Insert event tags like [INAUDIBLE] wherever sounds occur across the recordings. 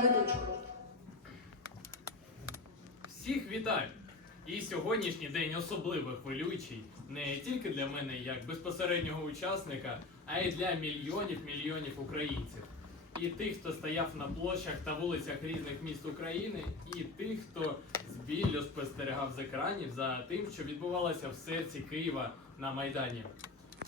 ведучого. Всіх вітаю! І сьогоднішній день особливо хвилюючий не тільки для мене як безпосереднього учасника, а й для мільйонів мільйонів українців. І тих, хто стояв на площах та вулицях різних міст України, і тих, хто з біллю спостерігав з екранів за тим, що відбувалося в серці Києва на Майдані.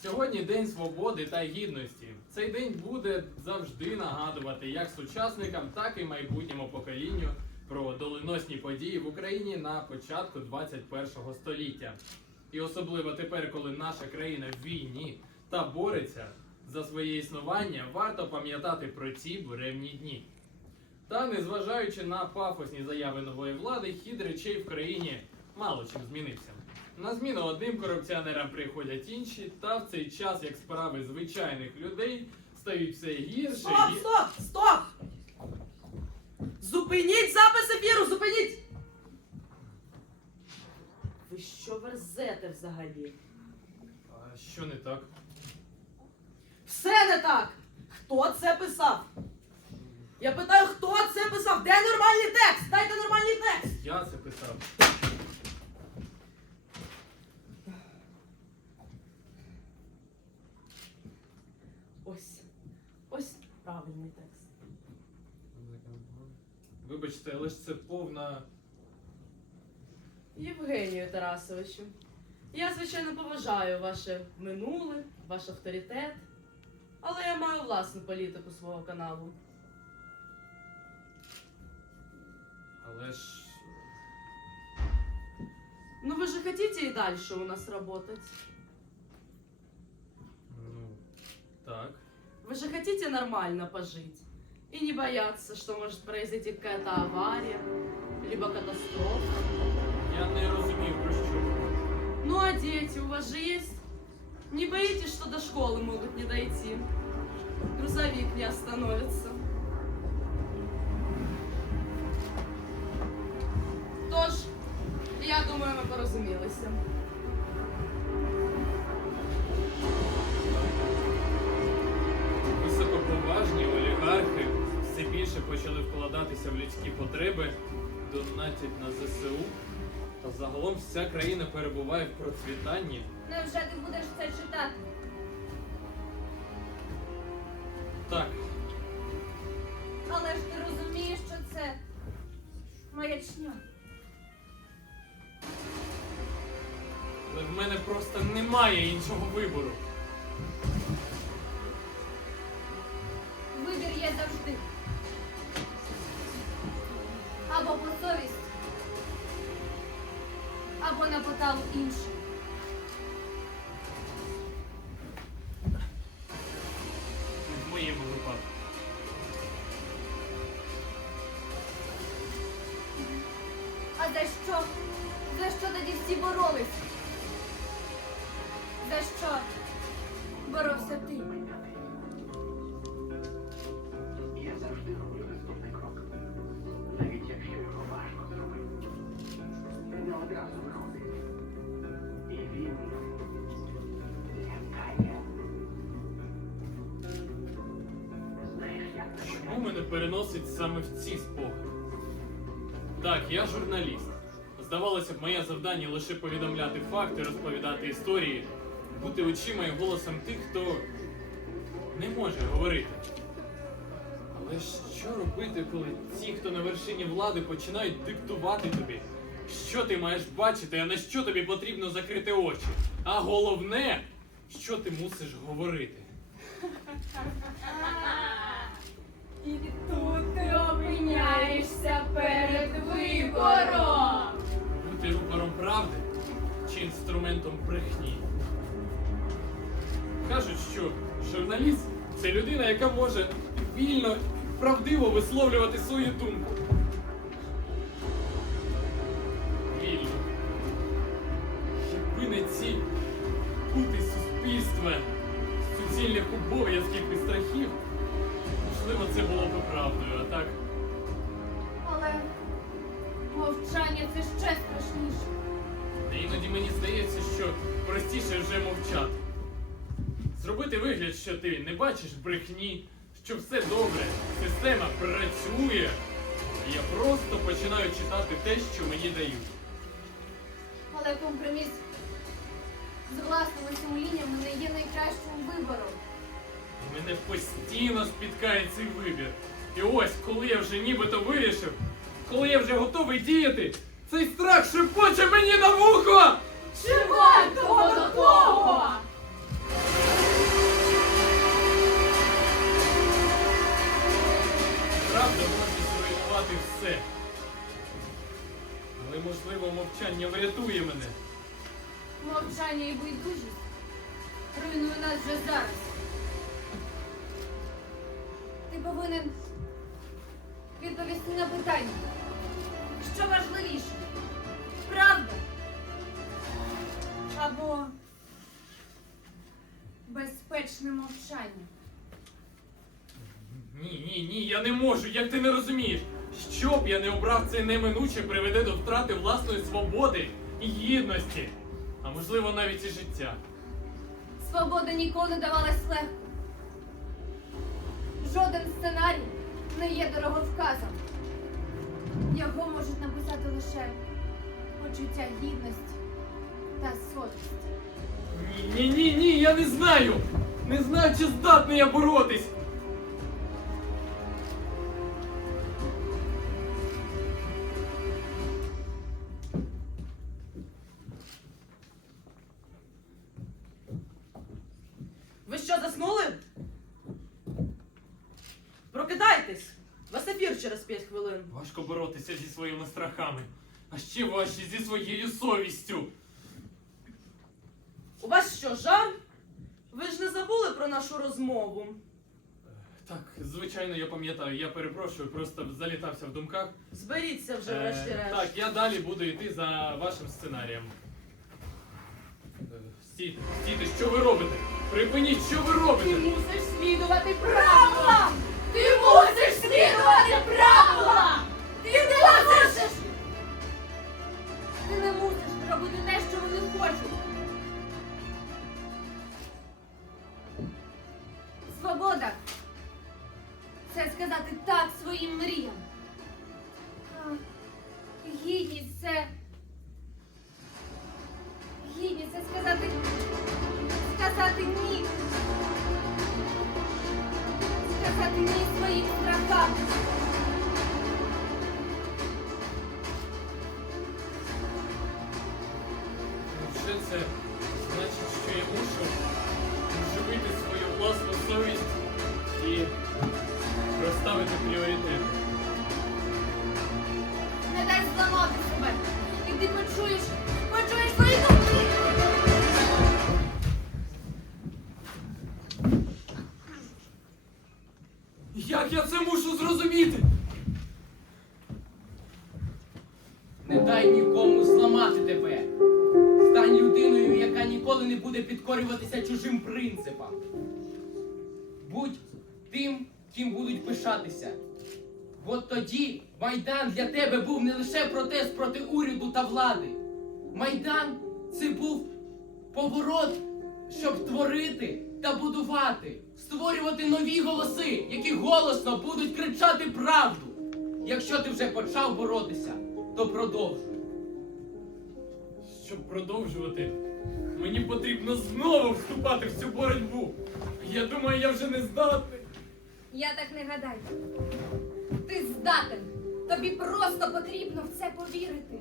Сьогодні День свободи та гідності. Цей день буде завжди нагадувати як сучасникам, так і майбутньому поколінню про доленосні події в Україні на початку 21 століття. І особливо тепер, коли наша країна в війні та бореться за своє існування, варто пам'ятати про ці буремні дні. Та незважаючи на пафосні заяви нової влади, хід речей в країні мало чим змінився. На зміну одним корупціонерам приходять інші, та в цей час, як справи звичайних людей стають все гірше. Стоп, і- стоп, стоп! Зупиніть запис ефіру, зупиніть! Ви що верзете взагалі? А що не так? Все не так! Хто це писав? Я питаю, хто це писав? Де нормальний текст? Дайте нормальний текст! Я це писав. Ось. Ось правильний текст. Вибачте, але ж це повна. Євгенію Тарасовичу, я, звичайно, поважаю ваше минуле, ваш авторитет, але я маю власну політику свого каналу. Але ж. Ну вы же хотите и дальше у нас работать? Ну. Так. Вы же хотите нормально пожить? И не бояться, что может произойти какая-то авария, либо катастрофа. Я не розумію про що. Ну а дети у вас же есть? Не боитесь, что до школы могут не дойти? Грузовик не остановится. Тож, я думаю, ми порозумілися. Більше почали вкладатися в людські потреби, донатять на ЗСУ. Та загалом вся країна перебуває в процвітанні. Невже ти будеш це читати? Так, Але ж ти розумієш, що це маячня. але в мене просто немає іншого вибору. Переносить саме в ці спогади? Так, я журналіст. Здавалося б, моє завдання лише повідомляти факти, розповідати історії, бути очима і голосом тих, хто не може говорити. Але що робити, коли ті, хто на вершині влади, починають диктувати тобі? Що ти маєш бачити, а на що тобі потрібно закрити очі? А головне, що ти мусиш говорити? [LAUGHS] І тут ти опиняєшся перед вибором. Бути рупором правди чи інструментом брехні. Кажуть, що журналіст це людина, яка може вільно, і правдиво висловлювати свою думку. Вільно. Якби не ці пути суспільства, суцільних обов'язків і страхів, можливо, це було б правдою, а так. Але мовчання це ще страшніше. Та іноді мені здається, що простіше вже мовчати. Зробити вигляд, що ти не бачиш брехні, що все добре, система працює. І я просто починаю читати те, що мені дають. Але компроміс з власними сумліннями не є найкращим вибором. Мене постійно спіткає цей вибір. І ось, коли я вже нібито вирішив, коли я вже готовий діяти, цей страх шепоче мені на вухо! Чи варто воно того? Правда може зруйнувати все. Але можливо мовчання врятує мене. Мовчання і байдужість руйнує нас вже зараз. Ти повинен відповісти на питання, що важливіше, правда або безпечне мовчання. Ні, ні, ні, я не можу, як ти не розумієш. Що б я не обрав, це неминуче приведе до втрати власної свободи і гідності, а можливо навіть і життя. Свобода ніколи не давалась легко. Жоден сценарій не є дороговказом. Його можуть написати лише почуття гідності та совісті. Ні, ні, ні, ні, я не знаю! Не знаю, чи здатний я боротись. У через 5 хвилин. Важко боротися зі своїми страхами, а ще важче зі своєю совістю. У вас що, жар? Ви ж не забули про нашу розмову. Так, звичайно, я пам'ятаю, я перепрошую, просто залітався в думках. Зберіться вже, Е, врешті-решт. так, я далі буду йти за вашим сценарієм. Е, Стійте, стійте, що ви робите? Припиніть, що ви робите? мусиш слідувати правилам! Ти мусиш слідувати правилам! Ти не мусиш! Ти не мусиш робити те, що вони хочуть. Свобода це сказати так своїм мріям. Гідність це. Страхам. Це значить, що я мушу живити свою власну совість і розставити пріоритети? Не дай зламати себе. І ти почуєш, пишатися. От тоді Майдан для тебе був не лише протест проти уряду та влади. Майдан це був поворот, щоб творити та будувати, створювати нові голоси, які голосно будуть кричати правду. Якщо ти вже почав боротися, то продовжуй. Щоб продовжувати, мені потрібно знову вступати в цю боротьбу. Я думаю, я вже не здатний. Я так не гадаю. Ти здатен. Тобі просто потрібно в це повірити.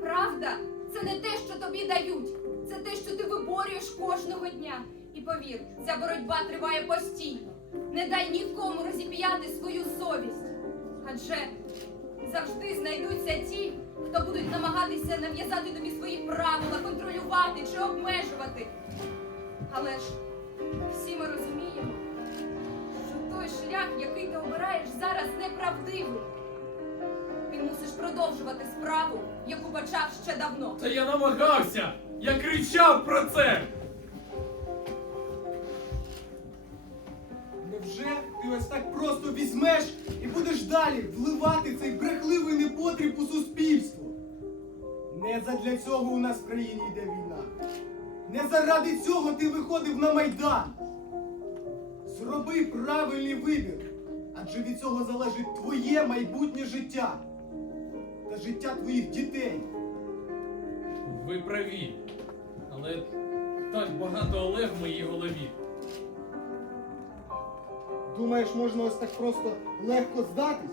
Правда, це не те, що тобі дають. Це те, що ти виборюєш кожного дня. І повір, ця боротьба триває постійно. Не дай нікому розіп'яти свою совість. Адже завжди знайдуться ті, хто будуть намагатися нав'язати тобі свої правила, контролювати чи обмежувати. Але ж всі ми розуміємо, той шлях, який ти обираєш зараз, неправдивий. Ти мусиш продовжувати справу, яку почав ще давно. Та я намагався! Я кричав про це! Невже ти ось так просто візьмеш і будеш далі вливати цей брехливий непотріб у суспільство? Не задля цього у нас в країні йде війна. Не заради цього ти виходив на Майдан. Зроби правильний вибір, адже від цього залежить твоє майбутнє життя та життя твоїх дітей. Ви праві. Але так багато але в моїй голові. Думаєш, можна ось так просто легко здатись?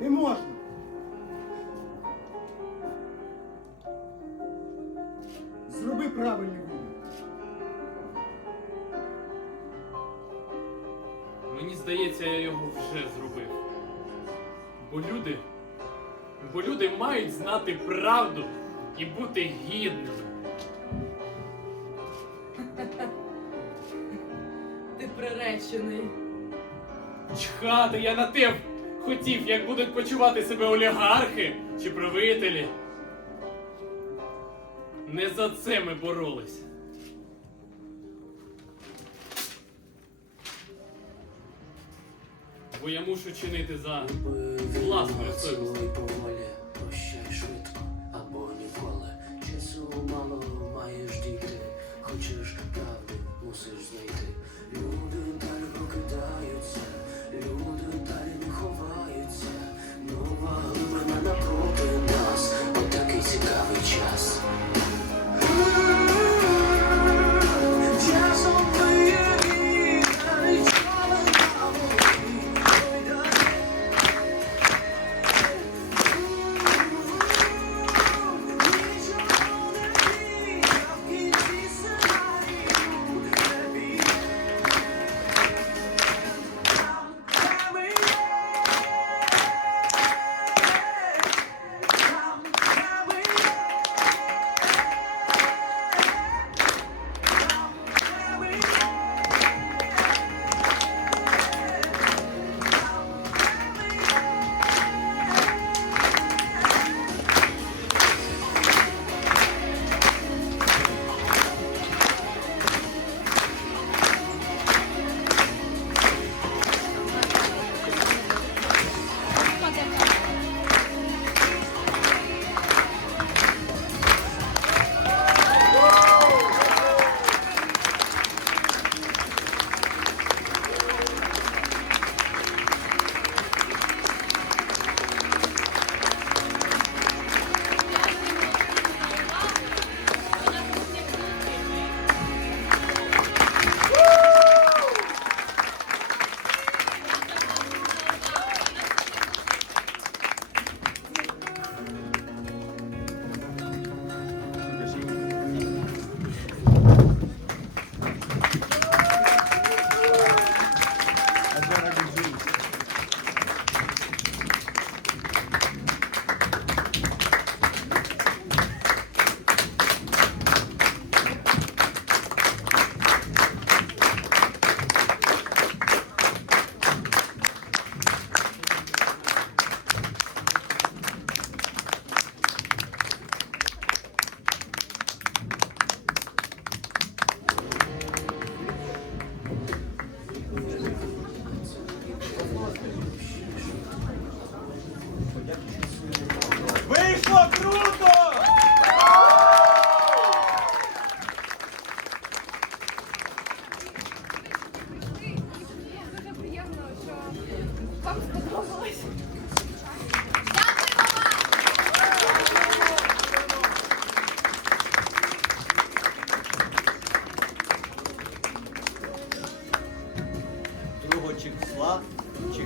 Не можна. Зроби правильний Мені здається, я його вже зробив. Бо люди. Бо люди мають знати правду і бути гідними. [LAUGHS] Ти приречений. Чхати я на те хотів, як будуть почувати себе олігархи чи правителі. Не за це ми боролися. Бо я мушу чинити за власною совістю. Поволі, прощай швидко або ніколи. Часу мало маєш діти, хочеш правди, мусиш знайти. Люди далі прокидаються, люди далі не ховаються. Нова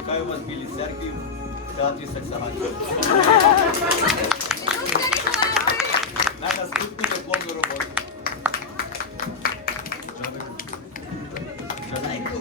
чекаю вас в Білій церкві в театрі Саксаганського. На наступну дипломну роботу. Жаренько.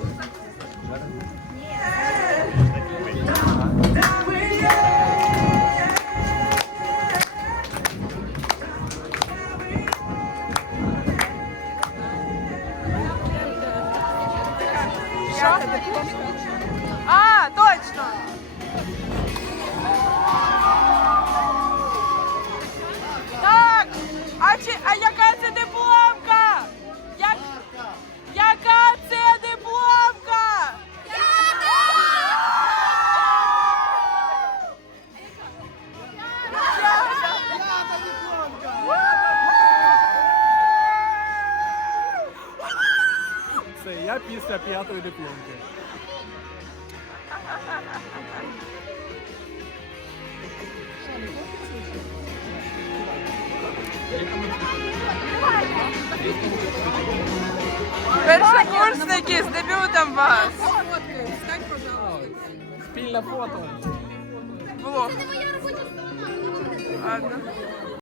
після п'ятої дипломки. Першокурсники з дебютом вас. Спільне фото. Блог. Ладно.